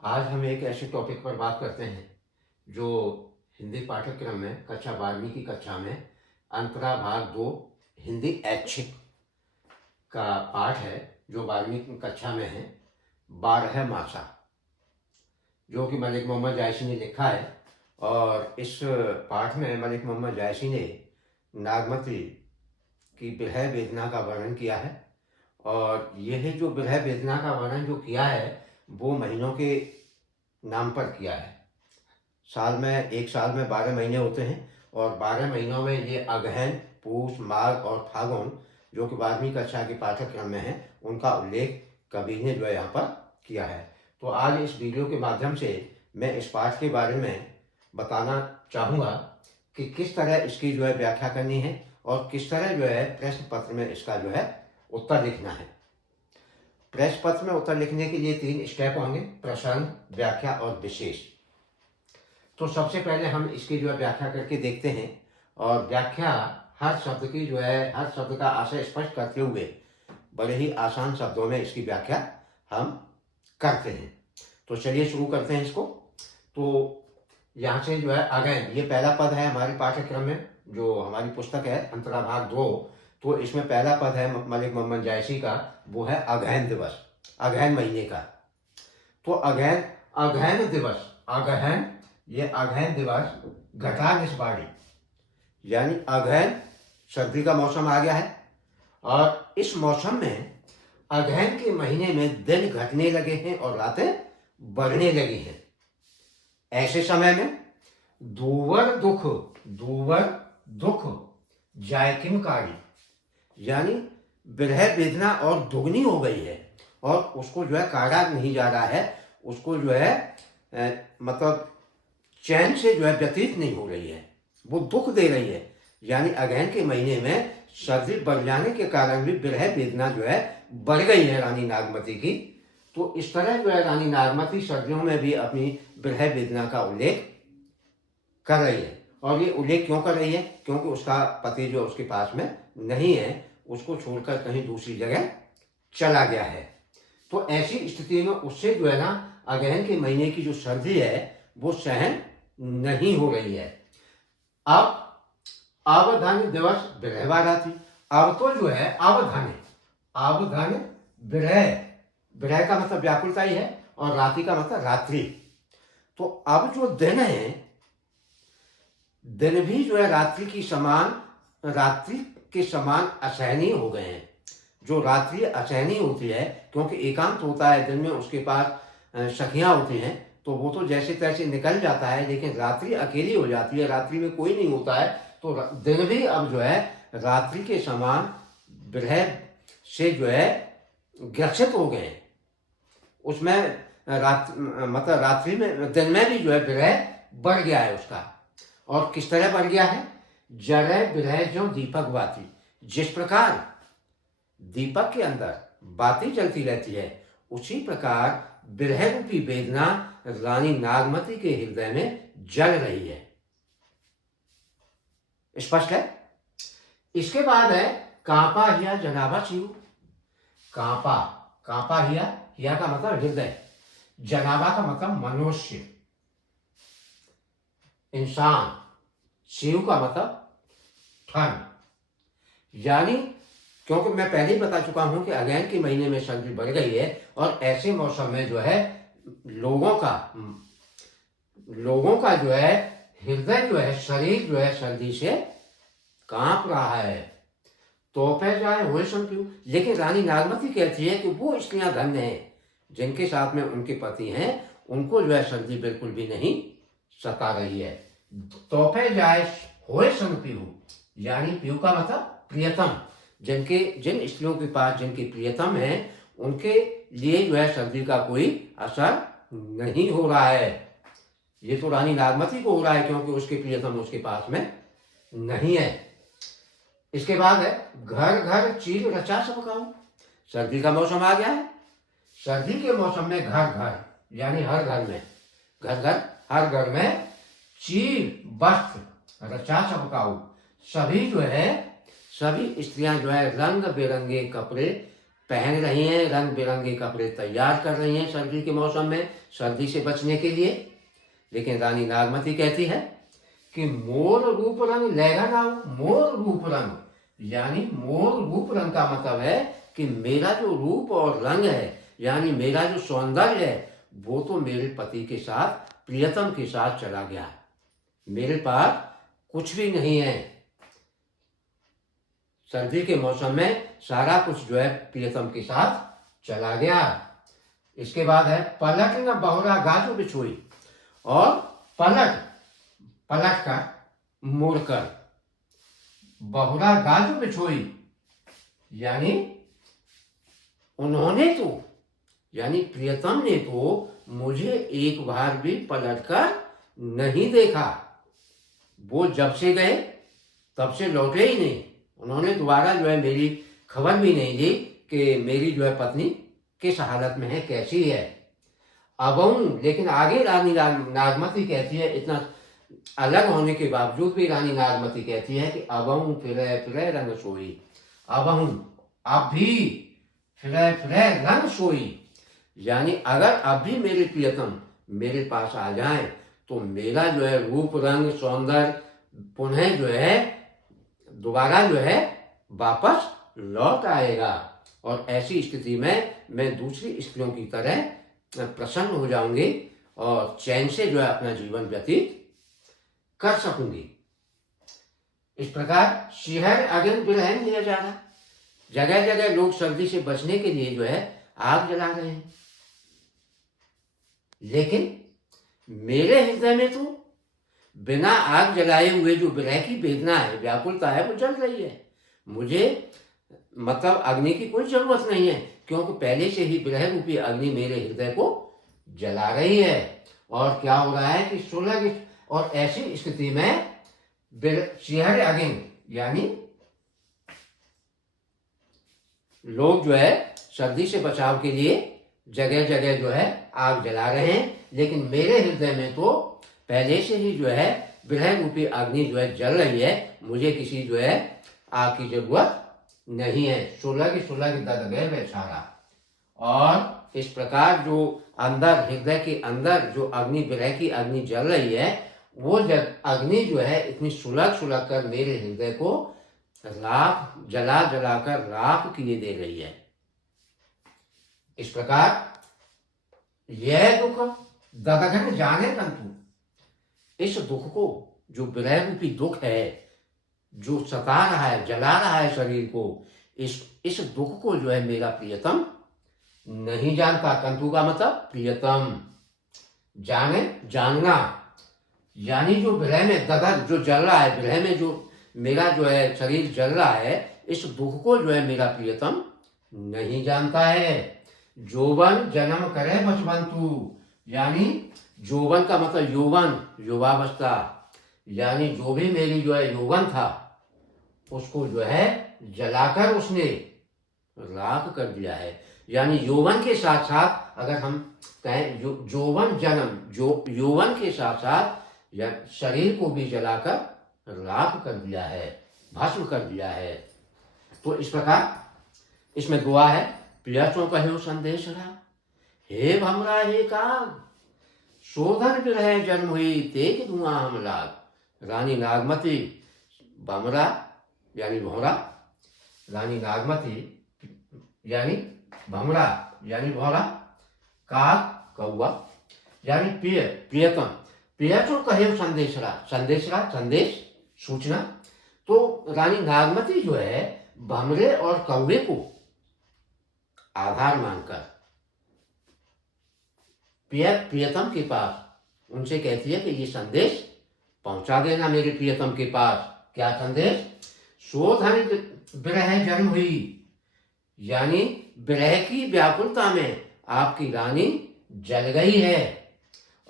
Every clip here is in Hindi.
आज हम एक ऐसे टॉपिक पर बात करते हैं जो हिंदी पाठ्यक्रम में कक्षा 12वीं की कक्षा में अंतरा भाग 2 हिंदी ऐच्छिक का पाठ है, जो 12वीं की कक्षा में है। 12 मासा, जो कि मलिक मोहम्मद जायसी ने लिखा है। और इस पाठ में मलिक मोहम्मद जायसी ने नागमती की विरह वेदना का वर्णन किया है। और यह जो विरह वेदना का वर्णन जो किया है वो महीनों के नाम पर किया है। एक साल में 12 महीने होते हैं और 12 महीनों में ये अगहन, पूष, माघ और फागुन, जो कि 12वीं कक्षा के पाठ्यक्रम में है, उनका उल्लेख कवि ने जो है यहाँ पर किया है। तो आज इस वीडियो के माध्यम से मैं इस पाठ के बारे में बताना चाहूँगा कि किस तरह इसकी जो है व्याख्या करनी है और किस तरह जो है प्रश्न पत्र में इसका जो है उत्तर लिखना है। प्रश्न पत्र में उत्तर लिखने के लिए 3 स्टेप होंगे: प्रसंग, व्याख्या और विशेष। तो सबसे पहले हम इसकी जो है व्याख्या करके देखते हैं। और व्याख्या हर शब्द की जो है, हर शब्द का आशय स्पष्ट करते हुए बड़े ही आसान शब्दों में इसकी व्याख्या हम करते हैं। तो चलिए शुरू करते हैं इसको। तो यहाँ से जो है अगहन, ये पहला पद है हमारे पाठ्यक्रम में, जो हमारी पुस्तक है अंतरा भाग 2। तो इसमें पहला पद है मलिक मोहम्मद जायसी का, वो है अगहन दिवस, अगहन महीने का। तो अगहन दिवस, अगहन, ये अगहन दिवस घटा निस्बाड़ी, यानी अगहन सर्दी का मौसम आ गया है और इस मौसम में अगहन के महीने में दिन घटने लगे हैं और रातें बढ़ने लगी हैं। ऐसे समय में दूवर दुख जायकिमकारी, यानी विरह वेदना और दुगनी हो गई है और उसको जो है काढ़ा नहीं जा रहा है, उसको जो है मतलब चैन से जो है व्यतीत नहीं हो रही है, वो दुख दे रही है। यानी अगहन के महीने में सर्दी बढ़ जाने के कारण भी विरह वेदना जो है बढ़ गई है रानी नागमती की। तो इस तरह जो है रानी नागमती सर्दियों में भी अपनी विरह वेदना का उल्लेख कर रही है। और ये उल्लेख क्यों कर रही है? क्योंकि उसका पति जो उसके पास में नहीं है, उसको छोड़कर कहीं दूसरी जगह चला गया है। तो ऐसी स्थिति में उससे जो है ना अगहन के महीने की जो सर्दी है वो सहन नहीं हो रही है। अब अवधान दिवस विरह बाराती, अब तो जो है अवधान विरह का मतलब व्याकुलता ही है और रात्रि का मतलब रात्रि। तो अब जो दिन है, दिन भी जो है रात्रि के समान असहनीय हो गए हैं। जो रात्रि असहनीय होती है, क्योंकि एकांत होता है, दिन में उसके पास सखियां होती हैं, तो वो तो जैसे तैसे निकल जाता है, लेकिन रात्रि अकेली हो जाती है, रात्रि में कोई नहीं होता है। तो दिन भी अब जो है रात्रि के समान विरह से जो है ग्रसित हो गए। उसमें मतलब रात्रि में, दिन में भी जो है विरह बढ़ गया है उसका। और किस तरह बढ़ गया है? जरे विरह जो दीपक बाती, जिस प्रकार दीपक के अंदर बाती जलती रहती है, उसी प्रकार विरह रूपी वेदना रानी नागमती के हृदय में जल रही है। स्पष्ट है? इसके बाद है कांपा हिया जनाबा शिव। कांपा हिया का मतलब हृदय, जनाबा का मतलब मनुष्य, इंसान, शिव का मतलब ठंड। यानी क्योंकि मैं पहले ही बता चुका हूं कि अगहन के महीने में सर्दी बढ़ गई है और ऐसे मौसम में जो है लोगों का जो है हृदय जो है, शरीर जो है सर्दी से कांप रहा है। तोपे जाए हुए संक्यू, लेकिन रानी नागमती कहती है कि वो स्त्रियां धन्य हैं जिनके साथ में उनके पति हैं, उनको जो है सर्दी बिल्कुल भी नहीं सता रही है। तोपे जाए हुए संक्यू, यानी पीयू का मतलब प्रियतम, जिन स्त्रियों के पास जिनके प्रियतम हैं, उनके लिए जो है सर्दी का कोई असर नहीं हो रहा है। ये तो रानी नागमती को हो रहा है, क्योंकि उसके प्रियतम उसके पास में नहीं है। इसके बाद है घर घर चीर रचा सब खाऊं। सर्दी का मौसम आ गया है। सर्दी के मौसम में घर घर, यानी हर घर में चीर वस्त्र रचा सब खाऊं, सभी जो है, सभी स्त्रियां जो है रंग बिरंगे कपड़े पहन रही हैं, रंग बिरंगे कपड़े तैयार कर रही हैं सर्दी के मौसम में, सर्दी से बचने के लिए। लेकिन रानी नागमती कहती है कि मोर रूप रंग लैगा नाऊ। मोर रूप रंग यानी मोर रूप रंग का मतलब है कि मेरा जो रूप और रंग है, यानी मेरा जो सौंदर्य है, वो तो मेरे पति के साथ, प्रियतम के साथ चला गया। मेरे पास कुछ भी नहीं है। सर्दी के मौसम में सारा कुछ जो है प्रियतम के साथ चला गया। इसके बाद है पलट न बहुरा गाजो बिछोई। और पलट, पलट कर, मुड़कर, बहुरा गाजो बिछोई यानी उन्होंने तो, यानी प्रियतम ने तो मुझे एक बार भी पलट कर नहीं देखा। वो जब से गए तब से लौटे ही नहीं। उन्होंने दोबारा जो है मेरी खबर भी नहीं दी कि मेरी जो है पत्नी किस हालत में है, कैसी है। अबहू, लेकिन आगे रानी नागमती कहती है, इतना अलग होने के बावजूद भी रानी नागमती कहती है कि अबहू फिरे फिरे रंग सोई। अबहू, अब भी, फिरे फिरे रंग सोई यानी अगर अब भी मेरे प्रियतम मेरे पास आ जाए तो मेरा जो है रूप रंग सौंदर्य पुनः जो है दोबारा जो है वापस लौट आएगा। और ऐसी स्थिति में मैं दूसरी स्त्रियों की तरह प्रसन्न हो जाऊंगी और चैन से जो है अपना जीवन व्यतीत कर सकूंगी। इस प्रकार शिहर अग्नि बिरहन दिया जा रहा। जगह जगह लोग सर्दी से बचने के लिए जो है आग जला रहे हैं, लेकिन मेरे हृदय में तो बिना आग जलाए हुए जो विरह की वेदना है, व्याकुलता है, वो जल रही है। मुझे मतलब अग्नि की कोई जरूरत नहीं है, क्योंकि पहले से ही विरह रूपी अग्नि मेरे हृदय को जला रही है। और क्या हो रहा है कि सुलग, और ऐसी स्थिति में शिहर अग्नि यानी लोग जो है सर्दी से बचाव के लिए जगह जगह जो है आग जला रहे हैं, लेकिन मेरे हृदय में तो पहले से ही जो है विरह रूपी अग्नि जो है जल रही है। मुझे किसी जो है आग की जरूरत नहीं है। सुलग सुलग दद गए बेचारा। और इस प्रकार जो अंदर, हृदय के अंदर जो अग्नि, विरह की अग्नि जल रही है, वो जब अग्नि जो है इतनी सुलग सुलग कर मेरे हृदय को राख, जला जला कर राख किए दे रही है। इस प्रकार यह दुख ददघन जाने तंतु, इस दुख को, जो विरह रूपी दुख है, जो सता रहा है, जला रहा है शरीर को, इस दुख को जो है मेरा प्रियतम नहीं जानता। तंतु का मतलब प्रियतम, जाने, जानना, यानी जो विरह में ददघन जो जल रहा है, विरह में जो मेरा जो है शरीर जल रहा है, इस दुख को जो है मेरा प्रियतम नहीं जानता है। जोवन जन्म करे बचपंतु, यानी जोवन का मतलब यौवन, युवावस्था, यानी जो भी मेरी जो है यौवन था उसको जो है जलाकर उसने राख कर दिया है। यानी यौवन के साथ साथ, अगर हम कहें जोवन जन्म, जो यौवन के साथ साथ या शरीर को भी जलाकर राख कर दिया है, भस्म कर दिया है। तो इस प्रकार इसमें दुआ है, प्रियसों कहो संदेश रहा, हे भमरा हे काग, शोधन विरह जन्म हुई तेज धुआं हम लाग। रानी नागमती, भमरा यानी भौरा, रानी नागमती यानी भमरा यानी भौरा, काग कौआ यानी प्रिय, प्रियतम, प्रियसों कहो संदेश रहा, संदेश रहा, संदेश, सूचना। तो रानी नागमती जो है भमरे और कौवे को आधार मानकर प्रियतम के पास उनसे कहती है कि ये संदेश पहुंचा देना मेरे प्रियतम के पास। क्या संदेश? शोधन विरह जन्म हुई, यानी विरह की व्याकुलता में आपकी रानी जल गई है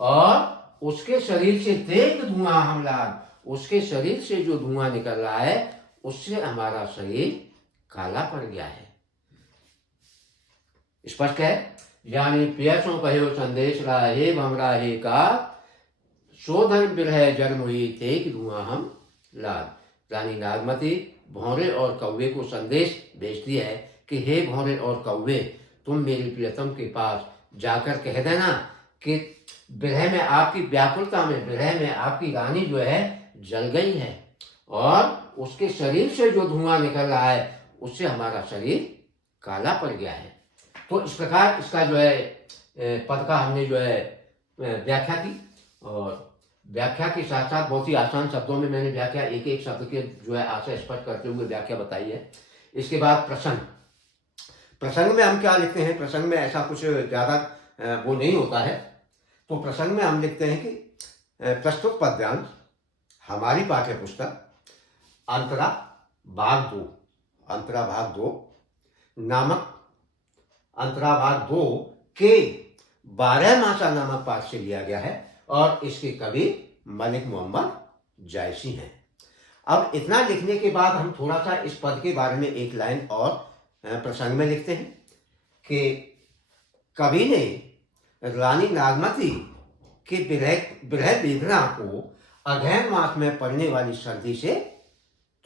और उसके शरीर से तेज धुआं हमला, उसके शरीर से जो धुआं निकल रहा है उससे हमारा शरीर काला पड़ गया है। स्पष्ट है, यानी प्रियसों कहो संदेश रहा, हे भमरा हे का, शोधन विरह जन्म हुई तेज धुआं हम लाग। रानी नागमती भौरे और कौवे को संदेश भेजती है कि हे भौरे और कौवे, तुम मेरी प्रियतम के पास जाकर कह देना कि विरह में आपकी व्याकुलता में, विरह में आपकी रानी जो है जल गई है और उसके शरीर से जो धुआं निकल रहा है उससे हमारा शरीर काला पड़ गया है। तो इस प्रकार इसका जो है पद का हमने जो है व्याख्या की, और व्याख्या के साथ साथ बहुत ही आसान शब्दों में मैंने व्याख्या एक एक शब्द के जो है आशय स्पष्ट करते हुए व्याख्या बताई है। इसके बाद प्रसंग, प्रसंग में हम क्या लिखते हैं, प्रसंग में ऐसा कुछ ज़्यादा वो नहीं होता है। तो प्रसंग में हम लिखते हैं कि प्रस्तुत पद्यांश हमारी पाठ्य पुस्तक अंतरा भाग 2, अंतरा भाग 2 नामक अंतरा भाग 2 के 12 मासा नामक पाठ से लिया गया है और इसके कवि मलिक मोहम्मद जायसी हैं। अब इतना लिखने के बाद हम थोड़ा सा इस पद के बारे में एक लाइन और प्रसंग में लिखते हैं कि कवि ने रानी नागमती के विरह वेदना को अगहन मास में पड़ने वाली सर्दी से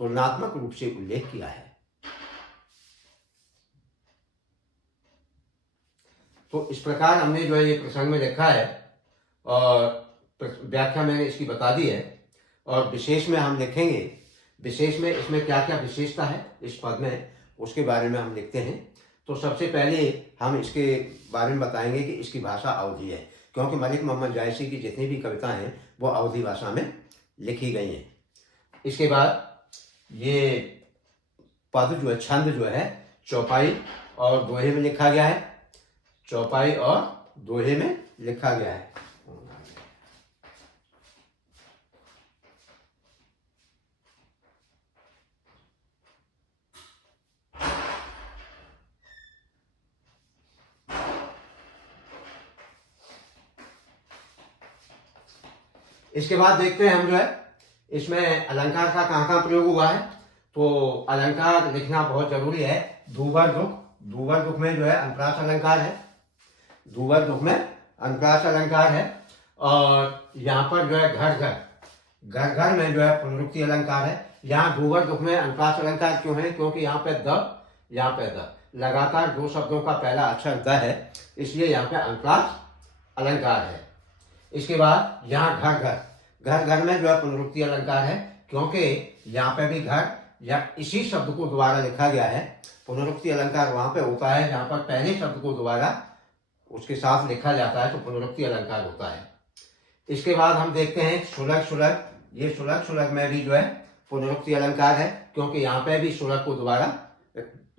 तुलनात्मक रूप से उल्लेख किया है। तो इस प्रकार हमने जो है ये प्रसंग में लिखा है और व्याख्या मैंने इसकी बता दी है। और विशेष में हम लिखेंगे, विशेष में इसमें क्या क्या विशेषता है इस पद में उसके बारे में हम लिखते हैं। तो सबसे पहले हम इसके बारे में बताएंगे कि इसकी भाषा अवधी है, क्योंकि मलिक मोहम्मद जायसी की जितनी भी कविताएं हैं वो अवधी भाषा में लिखी गई हैं। इसके बाद ये पद जो है, छंद जो है चौपाई और दोहे में लिखा गया है, चौपाई और दोहे में लिखा गया है। इसके बाद देखते हैं हम जो है इसमें अलंकार का कहाँ प्रयोग हुआ है। तो अलंकार लिखना बहुत जरूरी है। दूबर दुख, दूबर दुख में जो है अनुप्रास अलंकार है, दूबर दुख में अनुप्रास अलंकार है। और यहाँ पर जो है घर घर, घर घर में जो है पुनरुक्ति अलंकार है। यहाँ दूबर दुख में अनुप्रास अलंकार क्यों है, क्योंकि यहाँ पे द, यहाँ पे द, लगातार दो शब्दों का पहला अक्षर द है, इसलिए यहाँ पे अनुप्रास अलंकार है। इसके बाद यहाँ घर घर, घर घर में जो है पुनरुक्ति अलंकार है, क्योंकि यहाँ पे भी घर या इसी शब्द को दोबारा लिखा गया है। पुनरुक्ति अलंकार वहां पे होता है जहाँ पर पहले शब्द को दोबारा उसके साथ लिखा जाता है, तो पुनरुक्ति अलंकार होता है। इसके बाद हम देखते हैं सुलग सुलग, ये सुलग सुलग में भी जो है पुनरुक्ति अलंकार है, क्योंकि यहाँ पे भी सुलग को दोबारा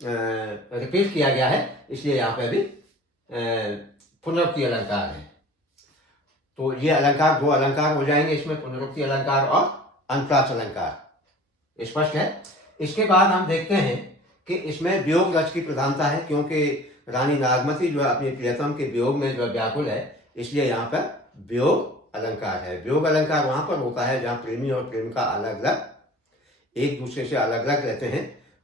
रिपीट किया गया है, इसलिए यहाँ पे भी पुनरुक्ति अलंकार है। तो ये अलंकार, दो अलंकार हो जाएंगे इसमें, पुनरुक्ति अलंकार और अनुप्रास अलंकार, स्पष्ट है। इसके बाद हम देखते हैं कि इसमें वियोग रस की प्रधानता है, क्योंकि रानी नागमती जो है अपने प्रियतम के वियोग में जो व्याकुल है, इसलिए यहाँ पर वियोग अलंकार है। वियोग अलंकार वहां पर होता है जहाँ प्रेमी और प्रेमिका अलग अलग, एक दूसरे से अलग अलग रहते हैं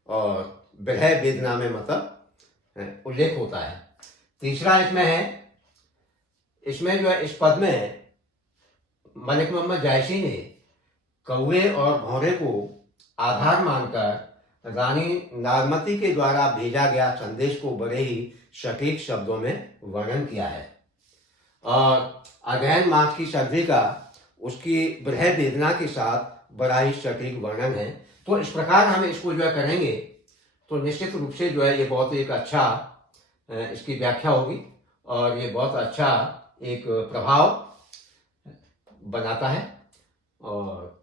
और विरह वेदना में मतलब उल्लेख होता है। तीसरा इसमें है, इसमें जो है इस पद में मलिक मोहम्मद जायसी ने कौवे और भौरे को आधार मानकर रानी नागमती के द्वारा भेजा गया संदेश को बड़े ही सटीक शब्दों में वर्णन किया है। और अगहन मास की सर्दी का उसकी विरह वेदना के साथ बड़ा ही सटीक वर्णन है। तो इस प्रकार हम इसको जो है करेंगे तो निश्चित रूप से जो है ये बहुत एक अच्छा इसकी व्याख्या होगी और ये बहुत अच्छा एक प्रभाव बनाता है। और